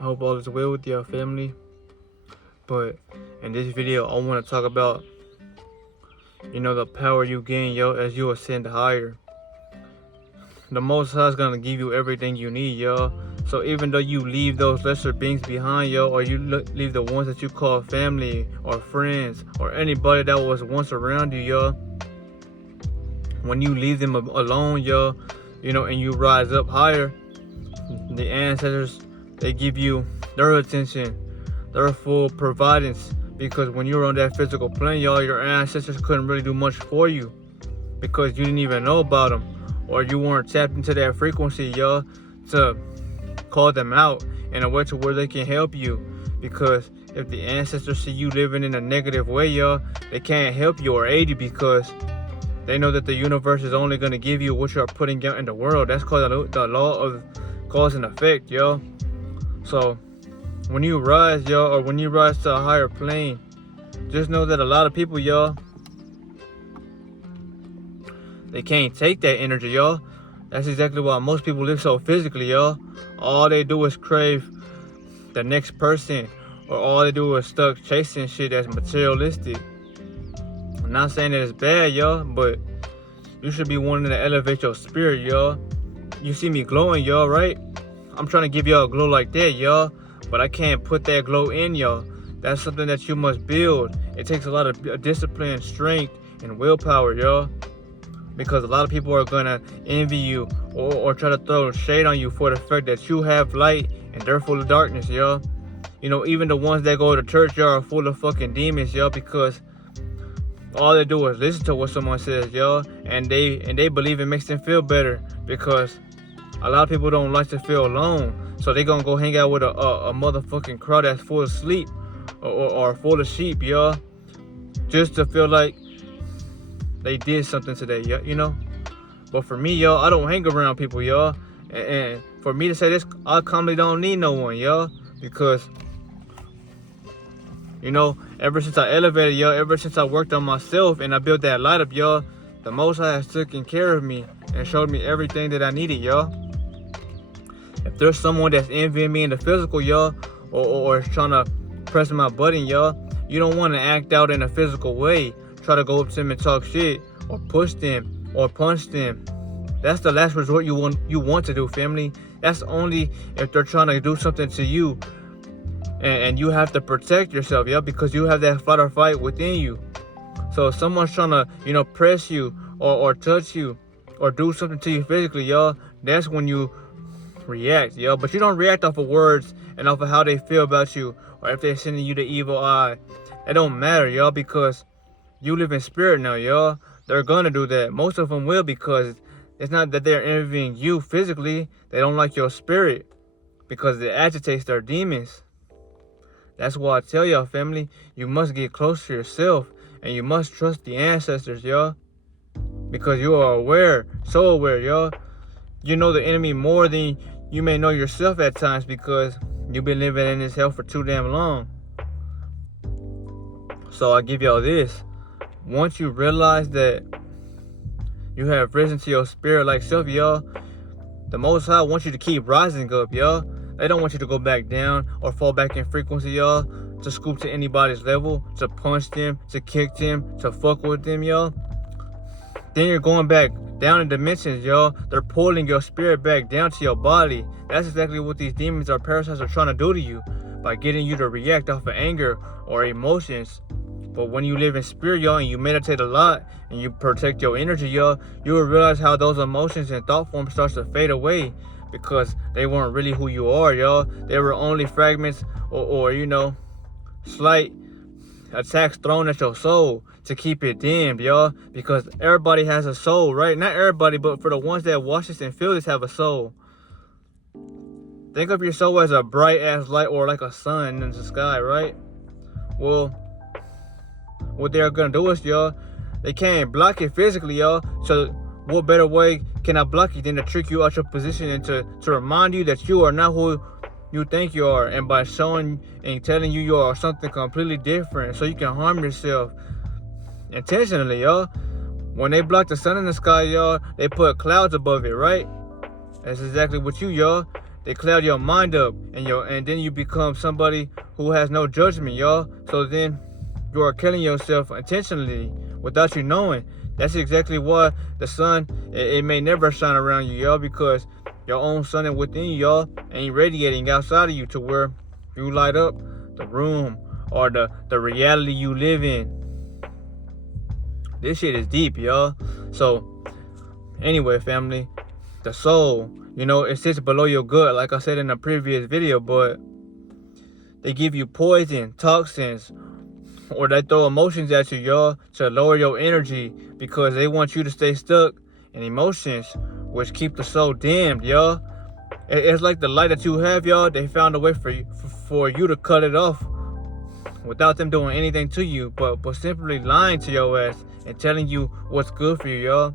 I hope all is well with your family. But in this video, I want to talk about, the power you gain, yo, as you ascend higher. The Most High is gonna give you everything you need, yo. So even though you leave those lesser beings behind, yo, or you leave the ones that you call family or friends or anybody that was once around you, yo, when you leave them alone, yo, and you rise up higher, the ancestors, they give you their attention, their full providence. Because when you were on that physical plane, y'all, your ancestors couldn't really do much for you because you didn't even know about them, or you weren't tapped into that frequency, y'all, to call them out in a way to where they can help you. Because if the ancestors see you living in a negative way, y'all, they can't help you or aid you, because they know that the universe is only going to give you what you're putting out in the world. That's called the law of cause and effect, yo. So when you rise, yo, or when you rise to a higher plane, just know that a lot of people, y'all, they can't take that energy, y'all. That's exactly why most people live so physically, y'all. All they do is crave the next person, or all they do is stuck chasing shit that's materialistic. I'm not saying that it's bad, y'all, but you should be wanting to elevate your spirit, y'all. You see me glowing, y'all, right? I'm trying to give y'all a glow like that, y'all, but I can't put that glow in y'all. That's something that you must build. It takes a lot of discipline, strength, and willpower, y'all. Because a lot of people are gonna envy you or try to throw shade on you for the fact that you have light and they're full of darkness, y'all. Even the ones that go to church, y'all, are full of fucking demons, y'all, because all they do is listen to what someone says, y'all, and they believe it makes them feel better. Because a lot of people don't like to feel alone, so they gonna go hang out with a motherfucking crowd that's full of sleep or full of sheep, y'all, just to feel like they did something today, But for me, y'all, I don't hang around people, y'all. And for me to say this, I calmly don't need no one, y'all. Because, ever since I elevated, y'all, ever since I worked on myself and I built that light up, y'all, the Most High has taken care of me and showed me everything that I needed, y'all. If there's someone that's envying me in the physical, y'all, or is trying to press my button, y'all, you don't want to act out in a physical way. Try to go up to them and talk shit, or push them, or punch them. That's the last resort you want to do, family. That's only if they're trying to do something to you, and you have to protect yourself, yeah, because you have that fight or fight within you. So if someone's trying to, press you or touch you or do something to you physically, y'all, that's when you react, yo. But you don't react off of words and off of how they feel about you, or if they're sending you the evil eye. It don't matter, y'all, because you live in spirit now, y'all. They're gonna do that. Most of them will, because it's not that they're envying you physically. They don't like your spirit because it agitates their demons. That's why I tell y'all, family, you must get close to yourself and you must trust the ancestors, y'all. Because you are aware, so aware, y'all. You know the enemy more than you may know yourself at times, because you've been living in this hell for too damn long. So I give y'all this. Once you realize that you have risen to your spirit like self, y'all, the Most High wants you to keep rising up, y'all. They don't want you to go back down or fall back in frequency, y'all, to scoop to anybody's level, to punch them, to kick them, to fuck with them, y'all. Then you're going back down in dimensions, y'all. They're pulling your spirit back down to your body. That's exactly what these demons or parasites are trying to do to you, by getting you to react off of anger or emotions. But when you live in spirit, y'all, and you meditate a lot and you protect your energy, y'all, you will realize how those emotions and thought forms starts to fade away, because they weren't really who you are, y'all. They were only fragments or slight attacks thrown at your soul to keep it dimmed, y'all. Because everybody has a soul, right? Not everybody, but for the ones that watch this and feel this, have a soul. Think of your soul as a bright ass light, or like a sun in the sky, right? Well, what they're gonna do is, y'all, they can't block it physically, y'all. So what better way can I block it than to trick you out your position and to remind you that you are not who you think you are, and by showing and telling you you are something completely different, so you can harm yourself intentionally, y'all. When they block the sun in the sky, y'all, they put clouds above it, right? That's exactly what y'all. they cloud your mind up, and then you become somebody who has no judgment, y'all. So then you are killing yourself intentionally without you knowing. That's exactly why the sun, it may never shine around you, y'all, because your own sun within you, y'all, ain't radiating outside of you to where you light up the room or the reality you live in. This shit is deep, y'all. So anyway, family, the soul, it sits below your gut, like I said in a previous video, but they give you poison, toxins, or they throw emotions at you, y'all, to lower your energy because they want you to stay stuck in emotions, which keep the soul dimmed, y'all. It's like the light that you have, y'all. They found a way for you to cut it off without them doing anything to you, but simply lying to your ass and telling you what's good for you, y'all.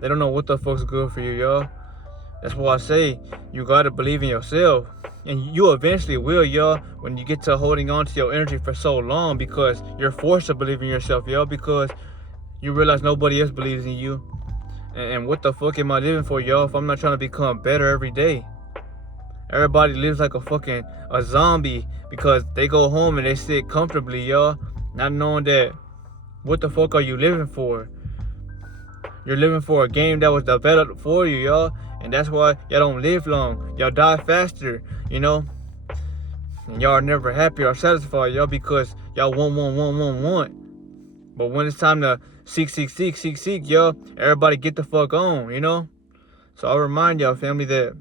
They don't know what the fuck's good for you, y'all. That's why I say you gotta believe in yourself. And you eventually will, y'all, when you get to holding on to your energy for so long, because you're forced to believe in yourself, y'all, because you realize nobody else believes in you. And what the fuck am I living for, y'all, if I'm not trying to become better every day? Everybody lives like a zombie because they go home and they sit comfortably, y'all, not knowing that what the fuck are you living for? You're living for a game that was developed for you, y'all. And that's why y'all don't live long. Y'all die faster, And y'all are never happy or satisfied, y'all, because y'all want. But when it's time to seek, y'all, everybody get the fuck on, So I remind y'all, family, that,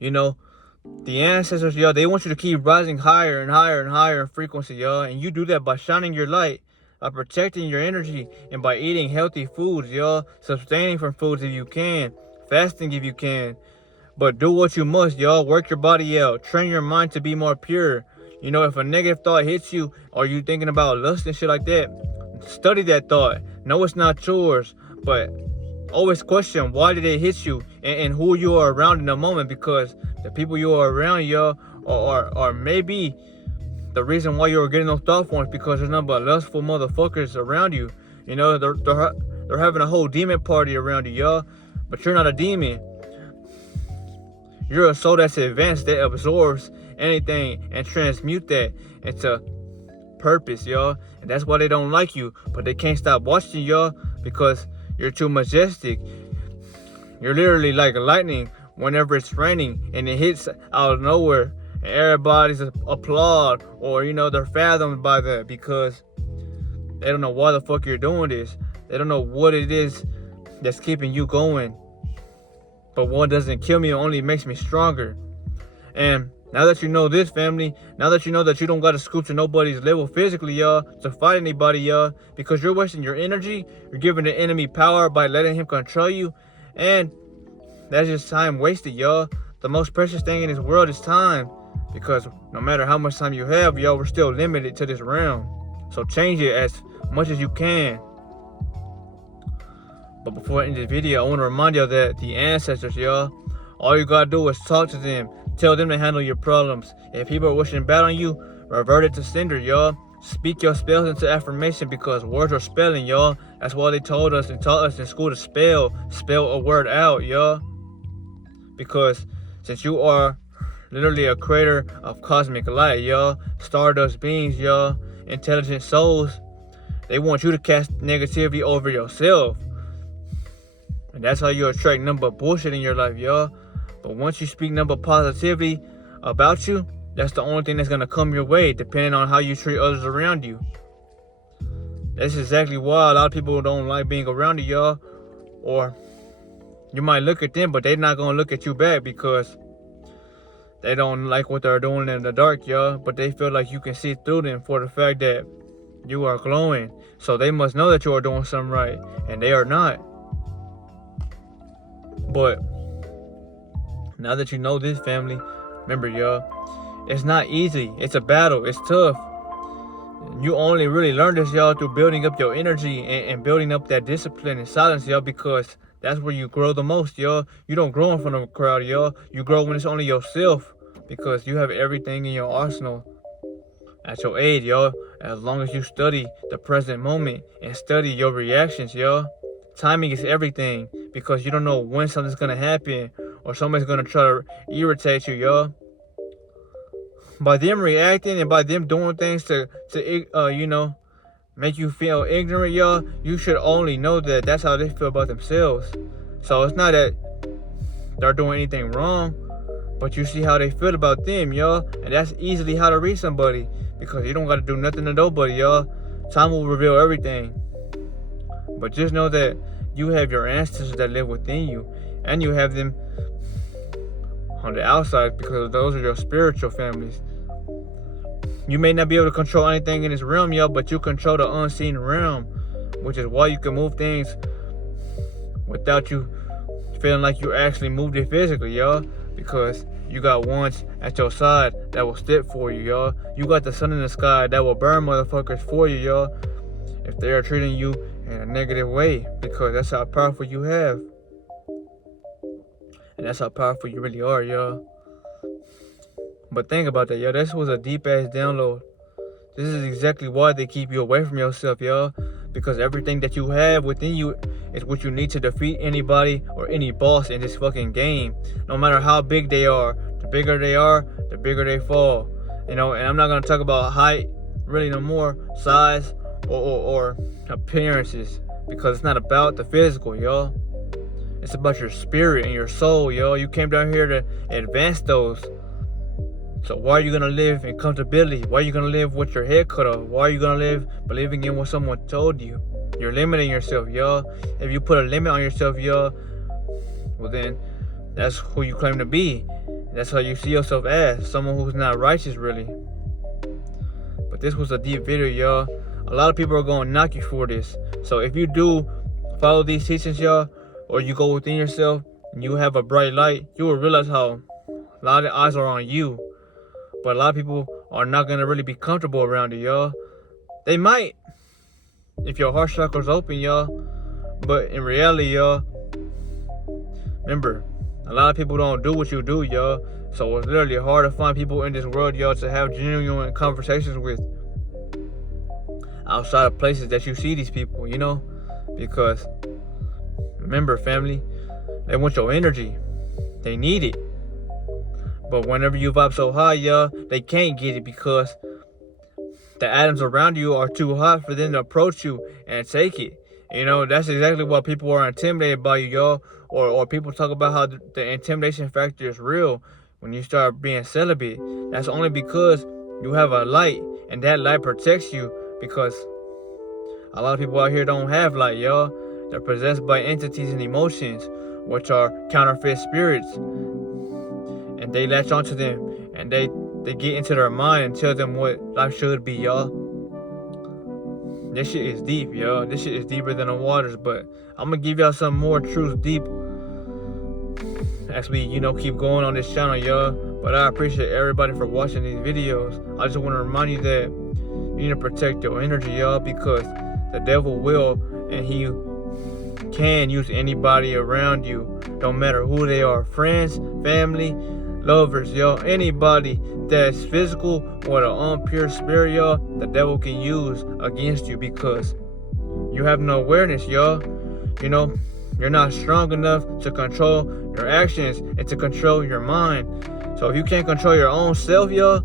the ancestors, y'all, they want you to keep rising higher and higher and higher in frequency, y'all. And you do that by shining your light, by protecting your energy, and by eating healthy foods, y'all. Sustaining from foods if you can. Fasting if you can. But do what you must, y'all. Work your body out. Train your mind to be more pure. If a negative thought hits you, or you thinking about lust and shit like that, study that thought. No, it's not yours, but always question why did it hit you, and who you are around in the moment, because the people you are around, y'all, are maybe the reason why you're getting those thought forms, because there's nothing but lustful motherfuckers around you. They're having a whole demon party around you, y'all. But you're not a demon. You're a soul that's advanced, that absorbs anything and transmute that into purpose, y'all. And that's why they don't like you. But they can't stop watching, y'all, because you're too majestic. You're literally like lightning whenever it's raining and it hits out of nowhere. And everybody's applaud, or, they're fathomed by that because they don't know why the fuck you're doing this. They don't know what it is that's keeping you going. But one doesn't kill me, it only makes me stronger. And now that you know this, family, now that you know that you don't gotta scoop to nobody's level physically, y'all, to fight anybody, y'all, because you're wasting your energy, you're giving the enemy power by letting him control you, and that's just time wasted, y'all. The most precious thing in this world is time, because no matter how much time you have, y'all, we're still limited to this realm. So change it as much as you can. But before I end this video, I want to remind y'all that the ancestors, y'all, all you gotta do is talk to them. Tell them to handle your problems. If people are wishing bad on you, revert it to sender, y'all. Speak your spells into affirmation, because words are spelling, y'all. That's why they told us and taught us in school to spell a word out, y'all. Because since you are literally a creator of cosmic light, y'all, stardust beings, y'all, intelligent souls, they want you to cast negativity over yourself. And that's how you attract nothing but bullshit in your life, y'all. But once you speak nothing but positivity about you, that's the only thing that's going to come your way, depending on how you treat others around you. That's exactly why a lot of people don't like being around you, y'all. Or you might look at them, but they're not going to look at you back because they don't like what they're doing in the dark, y'all. But they feel like you can see through them for the fact that you are glowing. So they must know that you are doing something right, and they are not. But now that you know this, family, remember, y'all, it's not easy. It's a battle. It's tough. You only really learn this, y'all, through building up your energy and building up that discipline and silence, y'all, because that's where you grow the most, y'all. You don't grow in front of a crowd, y'all. You grow when it's only yourself, because you have everything in your arsenal at your aid, y'all, as long as you study the present moment and study your reactions, y'all. Timing is everything, because you don't know when something's gonna happen or somebody's gonna try to irritate you, y'all. By them reacting and by them doing things to make you feel ignorant, y'all, you should only know that that's how they feel about themselves. So it's not that they're doing anything wrong, but you see how they feel about them, y'all. And that's easily how to read somebody, because you don't got to do nothing to nobody, y'all. Time will reveal everything. But just know that you have your ancestors that live within you, and you have them on the outside, because those are your spiritual families. You may not be able to control anything in this realm, y'all, but you control the unseen realm, which is why you can move things without you feeling like you actually moved it physically, y'all, because you got ones at your side that will step for you, y'all. You got the sun in the sky that will burn motherfuckers for you, y'all, if they are treating you in a negative way, because that's how powerful you have. And that's how powerful you really are, y'all. But think about that, y'all. This was a deep-ass download. This is exactly why they keep you away from yourself, y'all. Because everything that you have within you is what you need to defeat anybody or any boss in this fucking game. No matter how big they are, the bigger they are, the bigger they fall. And I'm not going to talk about height, really no more, size, or appearances. Because it's not about the physical, y'all. It's about your spirit and your soul, y'all. You came down here to advance those. So why are you going to live in comfortability? Why are you going to live with your head cut off? Why are you going to live believing in what someone told you? You're limiting yourself, y'all. If you put a limit on yourself, y'all, well then, that's who you claim to be. That's how you see yourself as, someone who's not righteous, really. But this was a deep video, y'all. A lot of people are going to knock you for this. So if you do follow these teachings, y'all, or you go within yourself and you have a bright light, you will realize how a lot of eyes are on you. But a lot of people are not going to really be comfortable around you, y'all. They might, if your heart chakra's open, y'all. But in reality, y'all, remember, a lot of people don't do what you do, y'all. So it's literally hard to find people in this world, y'all, to have genuine conversations with outside of places that you see these people, Because, remember, family, they want your energy. They need it. But whenever you vibe so high, y'all, they can't get it because the atoms around you are too hot for them to approach you and take it. That's exactly why people are intimidated by you, y'all. Or people talk about how the intimidation factor is real when you start being celibate. That's only because you have a light, and that light protects you, because a lot of people out here don't have light, y'all. They're possessed by entities and emotions, which are counterfeit spirits. And they latch onto them, and they get into their mind and tell them what life should be, y'all. This shit is deep, y'all. This shit is deeper than the waters, but I'm gonna give y'all some more truth deep as we, keep going on this channel, y'all. But I appreciate everybody for watching these videos. I just want to remind you that you need to protect your energy, y'all, because the devil will, and he can use anybody around you, no matter who they are, friends, family, lovers, y'all, anybody that's physical or an impure spirit, y'all, the devil can use against you, because you have no awareness, y'all. You're not strong enough to control your actions and to control your mind. So if you can't control your own self, y'all,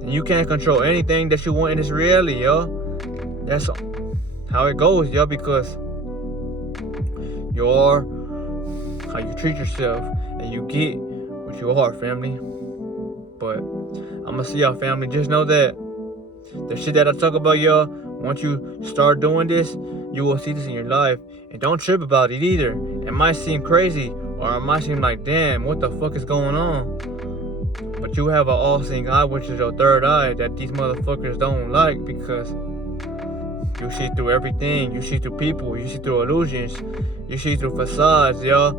then you can't control anything that you want in this reality, y'all. That's how it goes, y'all, because you are how you treat yourself, and you get what you are, family. But I'm gonna see y'all, family. Just know that the shit that I talk about, y'all, once you start doing this, you will see this in your life. And don't trip about it either. It might seem crazy, or it might seem like, damn, what the fuck is going on? But you have an all-seeing eye, which is your third eye, that these motherfuckers don't like, because you see through everything. You see through people. You see through illusions. You see through facades, y'all.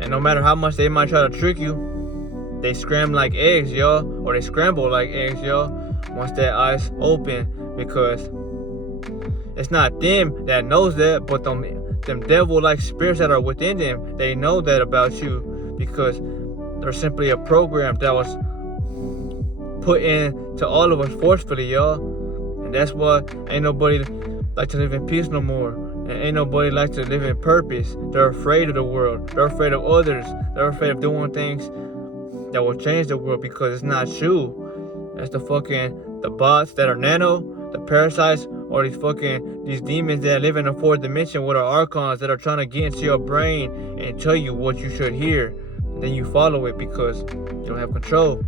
And no matter how much they might try to trick you, they scram like eggs, y'all. Or they scramble like eggs, y'all, once their eyes open. Because it's not them that knows that, but them devil-like spirits that are within them, they know that about you, because they're simply a program that was put into all of us forcefully, y'all. And that's why ain't nobody like to live in peace no more. And ain't nobody likes to live in purpose. They're afraid of the world. They're afraid of others. They're afraid of doing things that will change the world because it's not true. That's the bots that are nano, the parasites, or these demons that live in the fourth dimension with our archons that are trying to get into your brain and tell you what you should hear. And then you follow it because you don't have control.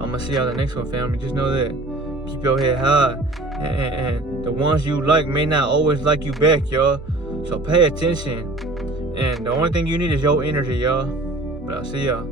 I'm gonna see y'all the next one, family. Just know that. Keep your head high. And the ones you like may not always like you back, y'all. So pay attention. And the only thing you need is your energy, y'all. But I'll see y'all.